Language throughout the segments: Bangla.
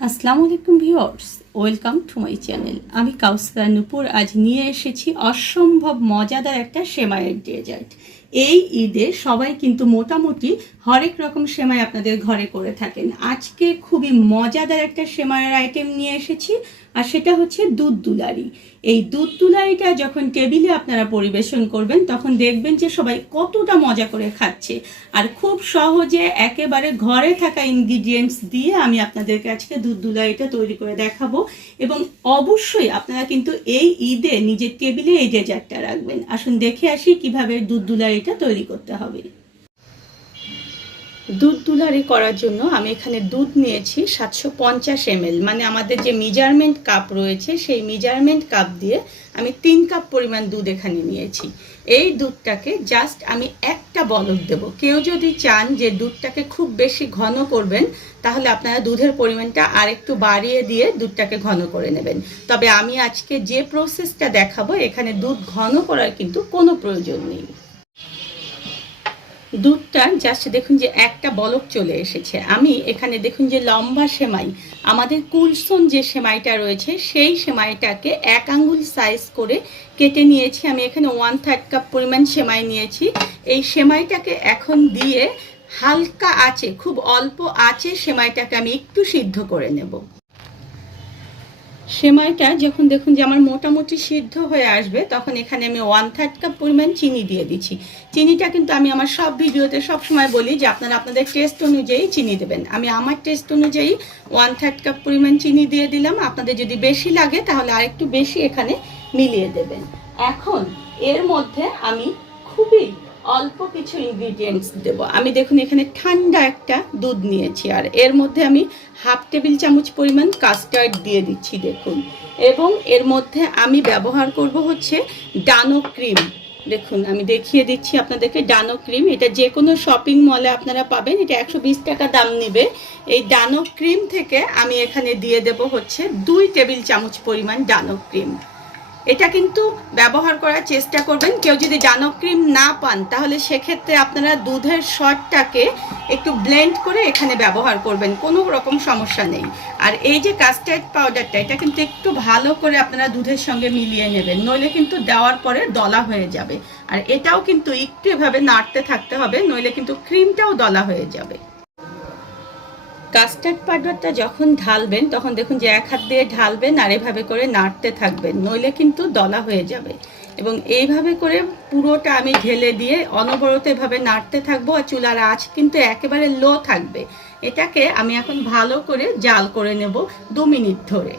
আসসালামু আলাইকুম viewers, welcome to my channel. আমি কাউসারা নুপুর, আজ নিয়ে এসেছি অসম্ভব মজাদার একটা সেমাইয়ের ডেজার্ট এই ঈদে সবাই কিন্তু মোটামুটি হরেক রকম সেমাই আপনাদের ঘরে করে থাকেন। আজকে খুবই মজাদার একটা সেমাইয়ের আইটেম নিয়ে এসেছি, আর সেটা হচ্ছে দুধ দুলারি। এই দুধ দুলারিটা যখন টেবিলে আপনারা পরিবেশন করবেন, তখন দেখবেন যে সবাই কতটা মজা করে খাচ্ছে। আর খুব সহজে একেবারে ঘরে থাকা ইনগ্রিডিয়েন্টস দিয়ে আমি আপনাদেরকে আজকে দুধ দুলারিটা তৈরি করে দেখাবো। এবং অবশ্যই আপনারা কিন্তু এই ঈদে নিজের টেবিলে এই ডেজার্টটা রাখবেন। আসুন দেখে আসি কীভাবে দুধ দুলারিটা তৈরি করতে হবে। দুধ দুলারি করার জন্য আমি এখানে দুধ নিয়েছি সাতশো পঞ্চাশ মানে আমাদের যে মেজারমেন্ট কাপ রয়েছে, সেই মেজারমেন্ট কাপ দিয়ে আমি তিন কাপ পরিমাণ দুধ এখানে নিয়েছি। এই দুধটাকে জাস্ট আমি একটা বলক দেব। কেউ যদি চান যে দুধটাকে খুব বেশি ঘন করবেন, তাহলে আপনারা দুধের পরিমাণটা আরেকটু বাড়িয়ে দিয়ে দুধটাকে ঘন করে নেবেন। তবে আমি আজকে যে প্রসেসটা দেখাবো, এখানে দুধ ঘন করার কিন্তু কোনো প্রয়োজন নেই। দুধটা জাস্ট দেখুন যে একটা বলক চলে এসেছে। আমি এখানে দেখুন যে লম্বা সেমাই, আমাদের কুলসন যে সেমাইটা রয়েছে, সেই সেমাইটাকে এক আঙ্গুল সাইজ করে কেটে নিয়েছি। আমি এখানে ওয়ান থার্ড কাপ পরিমাণ সেমাই নিয়েছি। এই সেমাইটাকে এখন দিয়ে হালকা আঁচে, খুব অল্প আঁচে সেমাইটাকে আমি একটু সিদ্ধ করে নেব। সেমাইটা যখন দেখুন যে আমার মোটামুটি সিদ্ধ হয়ে আসবে, তখন এখানে আমি ওয়ান থার্ড কাপ পরিমাণ চিনি দিয়ে দিচ্ছি। চিনিটা কিন্তু আমি আমার সব ভিডিওতে সব সময় বলি যে আপনারা আপনাদের টেস্ট অনুযায়ী চিনি দেবেন। আমি আমার টেস্ট অনুযায়ী ওয়ান থার্ড কাপ পরিমাণ চিনি দিয়ে দিলাম। আপনাদের যদি বেশি লাগে, তাহলে আরেকটু বেশি এখানে মিলিয়ে দেবেন। এখন এর মধ্যে আমি খুবই অল্প কিছু ইনগ্রিডিয়েন্টস দেব। আমি দেখুন, এখানে ঠান্ডা একটা দুধ নিয়েছি, আর এর মধ্যে আমি হাফ টেবিল চামচ পরিমাণ কাস্টার্ড দিয়ে দিচ্ছি, দেখুন। এবং এর মধ্যে আমি ব্যবহার করব হচ্ছে ডানো ক্রিম দেখুন, আমি দেখিয়ে দিচ্ছি আপনাদেরকে ডানো ক্রিম এটা যে কোনো শপিং মলে আপনারা পাবেন, এটা একশো বিশ টাকা দাম নেবে। এই ডানো ক্রিম থেকে আমি এখানে দিয়ে দেব হচ্ছে দুই টেবিল চামচ পরিমাণ ডানো ক্রিম এটা কিন্তু ব্যবহার করার চেষ্টা করবেন। কেউ যদি ডানো ক্রিম না পান, তাহলে সেক্ষেত্রে আপনারা দুধের শটটাকে একটু ব্লেন্ড করে এখানে ব্যবহার করবেন। কোনো রকম সমস্যা নেই। আর এই যে কাস্টার্ড পাউডারটা এটা কিন্তু একটু ভালো করে আপনারা দুধের সঙ্গে মিলিয়ে নেবেন। নইলে কিন্তু দেওয়ার পরে দলা হয়ে যাবে। আর এটাও কিন্তু একটু এভাবে নাড়তে থাকতে হবে, নইলে কিন্তু ক্রিমটাও দলা হয়ে যাবে। কাস্টার্ড পাউডারটা যখন ঢালবেন, তখন দেখুন যে এক হাত দিয়ে ঢালবেন আর এভাবে করে নাড়তে থাকবেন, নইলে কিন্তু দলা হয়ে যাবে। এবং এইভাবে করে পুরোটা আমি ঢেলে দিয়ে অনবরত এভাবে নাড়তে থাকব আর চুলার আঁচ কিন্তু একেবারে লো থাকবে। এটাকে আমি এখন ভালো করে জাল করে নেব দু মিনিট ধরে।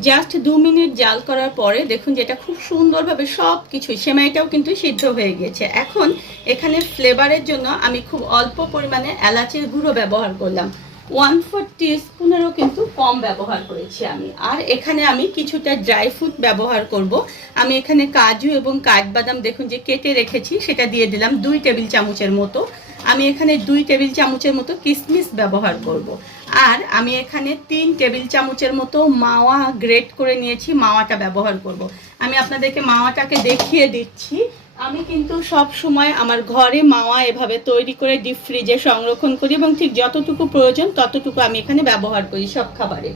জাস্ট দু মিনিট জাল করার পরে দেখুন যেটা খুব সুন্দরভাবে সব কিছুই সেমাইটাও কিন্তু সিদ্ধ হয়ে গিয়েছে। এখন এখানে ফ্লেভারের জন্য আমি খুব অল্প পরিমাণে এলাচের গুঁড়ো ব্যবহার করলাম। ওয়ান ফোর স্পুনেরও কিন্তু কম ব্যবহার করেছি আমি। আর এখানে আমি কিছুটা ড্রাই ফ্রুট ব্যবহার করব। আমি এখানে কাজু এবং কাঠবাদাম দেখুন যে কেটে রেখেছি, সেটা দিয়ে দিলাম দুই টেবিল চামচের মতো। আমি এখানে দুই টেবিল চামচের মতো কিশমিশ ব্যবহার করব। আর আমি এখানে তিন টেবিল চামচের মতো মাওয়া গ্রেট করে নিয়েছি, মাওয়াটা ব্যবহার করব। আমি আপনাদেরকে মাওয়াটাকে দেখিয়ে দিচ্ছি আমি কিন্তু সব সময় আমার ঘরে মাওয়া এভাবে তৈরি করে ডিপ ফ্রিজে সংরক্ষণ করি এবং ঠিক যতটুকু প্রয়োজন ততটুকু আমি এখানে ব্যবহার করি সব খাবারে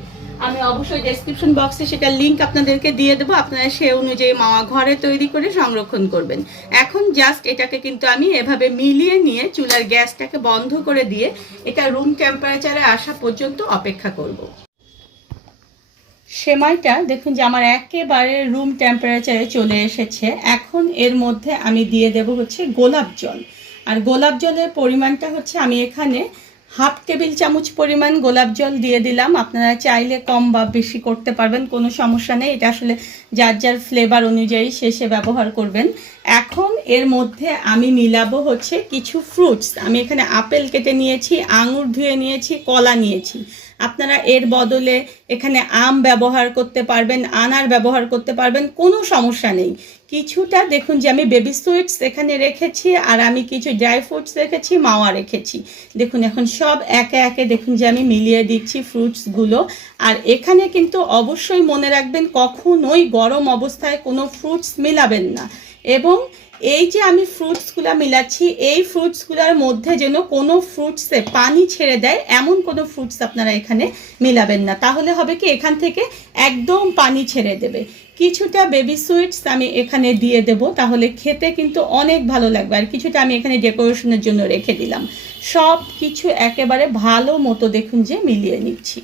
আমি অবশ্যই ডেসক্রিপশন বক্সে সেটা লিঙ্ক আপনাদেরকে দিয়ে দেবো। আপনারা সে অনুযায়ী মাওয়া ঘরে তৈরি করে সংরক্ষণ করবেন। এখন জাস্ট এটাকে কিন্তু আমি এভাবে মিলিয়ে নিয়ে চুলার গ্যাসটাকে বন্ধ করে দিয়ে এটা রুম টেম্পারেচারে আসা পর্যন্ত অপেক্ষা করব। সেমাইটা দেখুন যে আমার একেবারে রুম টেম্পারেচারে চলে এসেছে। এখন এর মধ্যে আমি দিয়ে দেব হচ্ছে গোলাপ জল। আর গোলাপ জলের পরিমাণটা হচ্ছে আমি এখানে হাফ টেবিল চামচ পরিমাণ গোলাপ জল দিয়ে দিলাম। আপনারা চাইলে কম বা বেশি করতে পারবেন, কোনো সমস্যা নেই। এটা আসলে যার যার ফ্লেভার অনুযায়ী শেষে ব্যবহার করবেন। এখন এর মধ্যে আমি মিলাবো হচ্ছে কিছু ফ্রুটস আমি এখানে আপেল কেটে নিয়েছি, আঙুর ধুয়ে নিয়েছি, কলা নিয়েছি। আপনারা এর বদলে এখানে আম ব্যবহার করতে পারবেন, আনার ব্যবহার করতে পারবেন, কোনো সমস্যা নেই। কিছুটা দেখুন যে আমি বেবি সুইটস এখানে রেখেছি আর আমি কিছু ড্রাই ফ্রুটস রেখেছি, মাওয়া রেখেছি। দেখুন এখন সব একে একে দেখুন যে আমি মিলিয়ে দিচ্ছি ফ্রুটসগুলো আর এখানে কিন্তু অবশ্যই মনে রাখবেন কখনোই গরম অবস্থায় কোনো ফ্রুটস মিলাবেন না। এবং এই যে আমি ফ্রুটসগুলো মিলাচ্ছি, এই ফ্রুটসগুলোর মধ্যে যেন কোনো ফ্রুটসে পানি ছেড়ে দেয়, এমন কোনো ফ্রুটস আপনারা এখানে মিলাবেন না। তাহলে হবে কি, এখান থেকে একদম পানি ছেড়ে দেবে। কিছুটা বেবি সুইটস আমি এখানে দিয়ে দেব, তাহলে খেতে কিন্তু অনেক ভালো লাগবে। আর কিছুটা আমি এখানে ডেকোরেশনের জন্য রেখে দিলাম। সব কিছু একেবারে ভালো মতো দেখুন যে মিলিয়ে নিচ্ছি।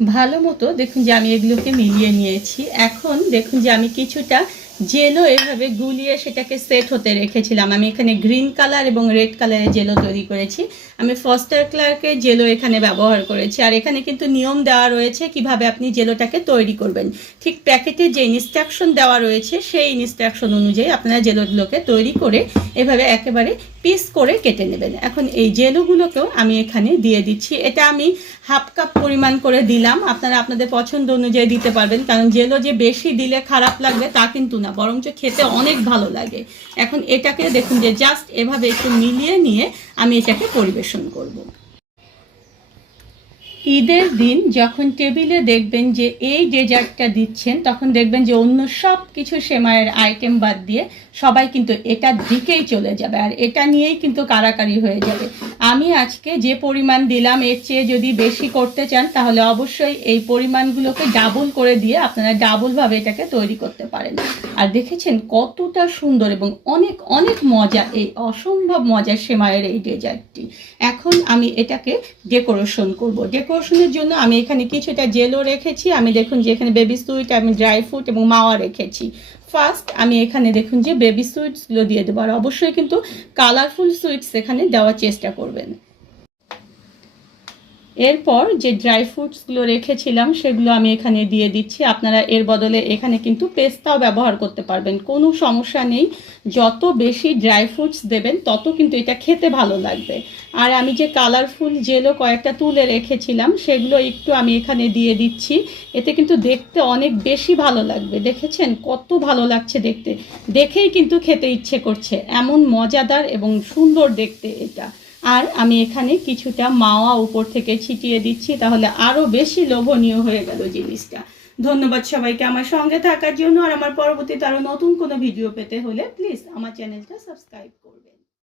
ভালো মতো দেখুন যে আমি এগুলোকে মিলিয়ে নিয়েছি। এখন দেখুন যে আমি কিছুটা জেলো এভাবে গুলিয়ে সেটাকে সেট হতে রেখেছিলাম। আমি এখানে গ্রিন কালার এবং রেড কালারের জেলো তৈরি করেছি। আমি ফস্টার ক্লার্কের জেলো এখানে ব্যবহার করেছি। আর এখানে কিন্তু নিয়ম দেওয়া রয়েছে কীভাবে আপনি জেলোটাকে তৈরি করবেন। ঠিক প্যাকেটে যে ইনস্ট্রাকশন দেওয়া রয়েছে, সেই ইনস্ট্রাকশন অনুযায়ী আপনারা জেলোগুলোকে তৈরি করে এভাবে একেবারে পিস করে কেটে নেবেন। এখন এই জেলোগুলোকেও আমি এখানে দিয়ে দিচ্ছি। এটা আমি হাফ কাপ পরিমাণ করে দিলাম। আপনারা আপনাদের পছন্দ অনুযায়ী দিতে পারবেন, কারণ জেলো যে বেশি দিলে খারাপ লাগবে তা কিন্তু না। বরঞ্চ খেতে অনেক ভালো লাগে। এখন এটাকে দেখুন যে জাস্ট এভাবে একটু মিলিয়ে নিয়ে আমি এটাকে পরিবেশন করব। ঈদের দিন যখন টেবিলে দেখবেন যে এই ডেজার্টটা দিচ্ছেন, তখন দেখবেন যে অন্য সব কিছু সেমাইয়ের আইটেম বাদ দিয়ে সবাই কিন্তু এটার দিকেই চলে যাবে। আর এটা নিয়েই কিন্তু কারাকারি হয়ে যাবে। আমি আজকে যে পরিমাণ দিলাম, এর চেয়ে যদি বেশি করতে চান, তাহলে অবশ্যই এই পরিমাণগুলোকে ডাবল করে দিয়ে আপনারা ডাবলভাবে এটাকে তৈরি করতে পারেন। আর দেখেছেন কতটা সুন্দর এবং অনেক অনেক মজা, এই অসম্ভব মজার সেমাইয়ের এই ডেজার্টটি। এখন আমি এটাকে ডেকোরেশন করব। ডেকোরেশনের জন্য আমি এখানে কিছুটা জেলও রেখেছি। আমি দেখুন যে এখানে বেবি সুইট আমি ড্রাই ফ্রুট এবং মাওয়া রেখেছি। ফার্স্ট আমি এখানে দেখুন যে বেবি সুইটসগুলো দিয়ে দেবো। আর অবশ্যই কিন্তু কালারফুল সুইটস এখানে দেওয়ার চেষ্টা করবেন। এরপর যে ড্রাই ফ্রুটসগুলো রেখেছিলাম, সেগুলো আমি এখানে দিয়ে দিচ্ছি। আপনারা এর বদলে এখানে কিন্তু পেস্তাও ব্যবহার করতে পারবেন। কোনো সমস্যা নেই। যত বেশি ড্রাই ফ্রুটস দেবেন, তত কিন্তু এটা খেতে ভালো লাগবে। আর আমি যে কালারফুল জেলো কয়েকটা তুলে রেখেছিলাম, সেগুলো একটু আমি এখানে দিয়ে দিচ্ছি। এতে কিন্তু দেখতে অনেক বেশি ভালো লাগবে। দেখেছেন? কত ভালো লাগছে দেখতে। দেখেই কিন্তু খেতে ইচ্ছে করছে। এমন মজাদার এবং সুন্দর দেখতে এটা। আর আমি এখানে কিছুটা মাওয়া উপর থেকে ছিটিয়ে দিচ্ছি, তাহলে আরও বেশি লোভনীয় হয়ে গেল জিনিসটা। ধন্যবাদ সবাইকে আমার সঙ্গে থাকার জন্য, আর আমার পরবর্তীতে আরও নতুন কোনো ভিডিও পেতে হলে প্লিজ আমার চ্যানেলটা সাবস্ক্রাইব করবেন